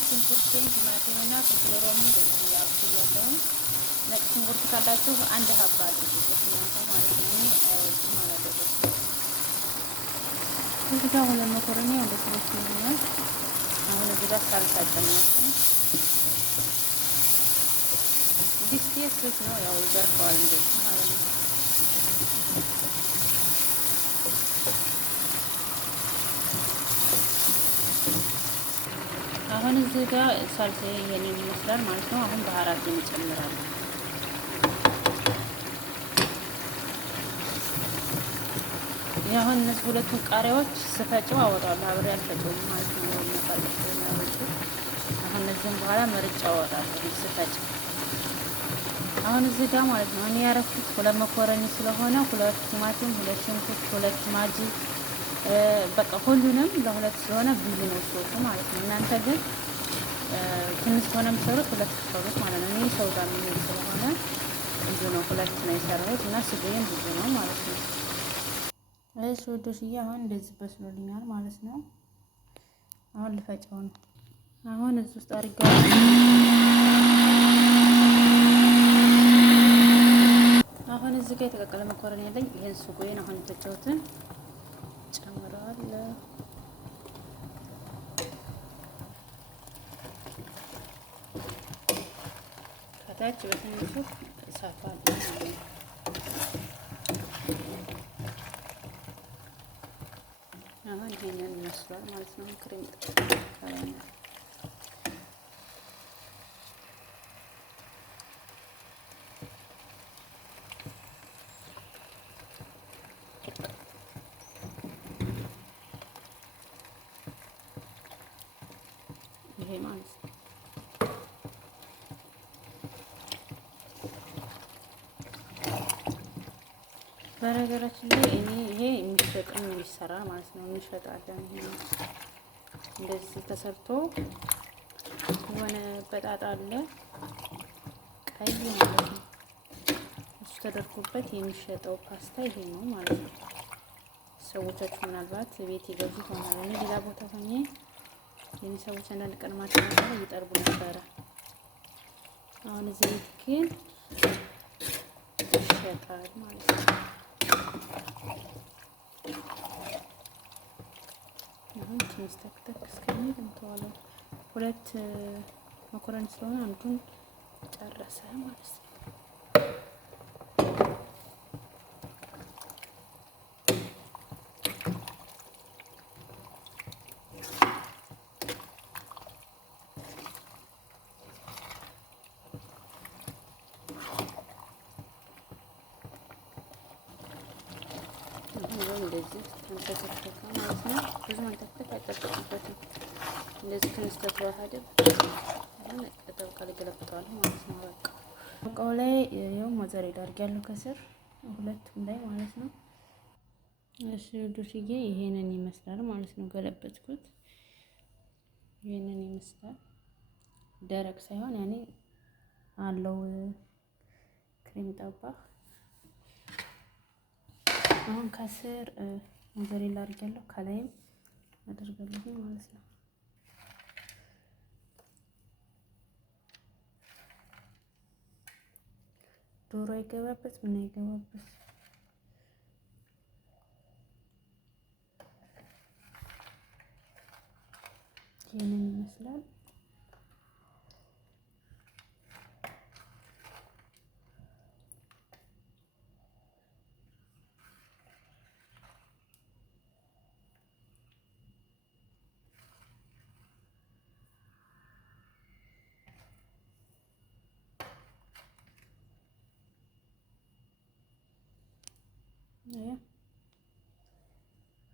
ሽንኩርቴን ቲማቲምና ፍልፍል ሮሚ እንደዚህ አብስያለሁ። ነጭ ሽንኩርት ካላችሁ አንድ ሀባ አድርጉት እናንተ ማለት ነው። እኔ አይወድም አላደረኩም። እዚህ ጋር ሁለት መኮረኒ ወደ ሰዎች ይሆናል። አሁን እዚህ ጋር ሳልሳ ጨመርኩ። ዲስቴስ ነው ያው ይገርፈዋል እንደዚህ ማለት ነው። አሁን እዚህ ጋር ሳልሳ የኔን ይመስላል ማለት ነው። አሁን ባህራት እንጨምራለን። አሁን እነዚህ ሁለቱን ቃሪያዎች ስፈጭው አወጣለሁ። አብሬ አልፈጨውም ማለት ነው። አሁን እነዚህም በኋላ መርጫ አወጣለሁ ስፈጭ። አሁን እዚህ ጋር ማለት ነው እኔ ያረኩት ሁለት መኮረኒ ስለሆነ ሁለት ቲማቲም፣ ሁለት ሽንኩርት፣ ሁለት ማጂ በቃ ሁሉንም ለሁለት ስለሆነ ብዙ ነው ሶሱ ማለት ነው። እናንተ ግን ትንሽ ሆነ የምትሰሩት ሁለት ሰሩት ማለት ነው። እኔ ሰው ጋር የሚሄድ ስለሆነ ብዙ ነው ሁለት ነው የሰራሁት እና ስጋዬም ብዙ ነው ማለት ነው። እሺ ወዶሽዬ አሁን እንደዚህ በስሎልኛል ማለት ነው። አሁን ልፈጨው ነው። አሁን እዚህ ውስጥ አድርገው አሁን እዚህ ጋር የተቀቀለ መኮረኒ ያለኝ ይሄን ስጎዬን አሁን የተጨውትን ጨምራለሁ። ከታች በትንሹ እሳት አለ ማለት ነው። አሁን ይሄንን ይመስላል ማለት ነው። ክሬም ከላይ ይሄ ማለት ነው። በነገራችን ላይ እኔ ይሄ የሚሸጥም የሚሰራ ማለት ነው። እንሸጣለን። ይሄ እንደዚህ ተሰርቶ የሆነ በጣጣ አለ ቀይ ማለት ነው። እሱ ተደርጎበት የሚሸጠው ፓስታ ይሄ ነው ማለት ነው። ሰዎቻችሁ ምናልባት ቤት ይገዙ ይሆናል። እኔ ሌላ ቦታ ሆኜ የኔ ሰዎች አንዳንድ ቀን ማታ ይጠርቡ ነበረ። አሁን እዚህ ቤት ግን ይሸጣል ማለት ነው። አሁን ትንሽ ተክተክ እስከሚል እንተዋለን። ሁለት መኮረኒ ስለሆነ አንዱን ጨረሰ ማለት ነው። እንደዚህ ተንተከተከ ማለት ነው። ብዙ መንተከተክ አይጠበቅበትም። እንደዚህ ትንሽ ተተዋሃደ ገለብጠዋለሁ ማለት ነው። በቃ እቃው ላይ ያው ሞዘሬላ አድርጊያለሁ ከስር ሁለቱም ላይ ማለት ነው። እሺ ዱሽዬ ይሄንን ይመስላል ማለት ነው። ገለበጥኩት። ይሄንን ይመስላል። ደረቅ ሳይሆን ያኔ አለው ክሬም ጠባህ። አሁን ከስር ሞዘሬላ አድርጊያለሁ ከላይም አደርጋለሁ ማለት ነው። ዶሮ አይገባበት ምን አይገባበት። ይሄንን ይመስላል።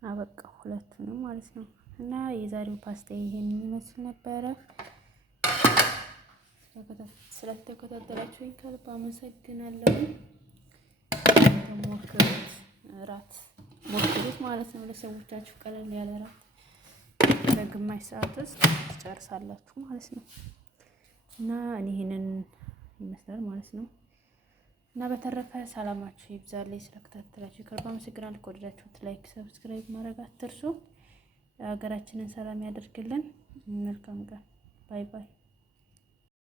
አበቃ ሁለቱንም ማለት ነው። እና የዛሬው ፓስታ ይሄንን ይመስል ነበረ። ስለተከታተላችሁኝ ከልብ አመሰግናለሁ። ሞክሩት፣ እራት ሞክሩት ማለት ነው። ለሰዎቻችሁ ቀለል ያለ እራት በግማሽ ሰዓት ውስጥ ትጨርሳላችሁ ማለት ነው። እና እኔ ይሄንን ይመስላል ማለት ነው። እና በተረፈ ሰላማችሁ ይብዛልኝ። ስለተከታተላችሁ ከልብ አመሰግናለሁ። ከወደዳችሁት ላይክ፣ ሰብስክራይብ ማድረግ አትርሱ። ሀገራችንን ሰላም ያደርግልን። መልካም ቀን። ባይ ባይ።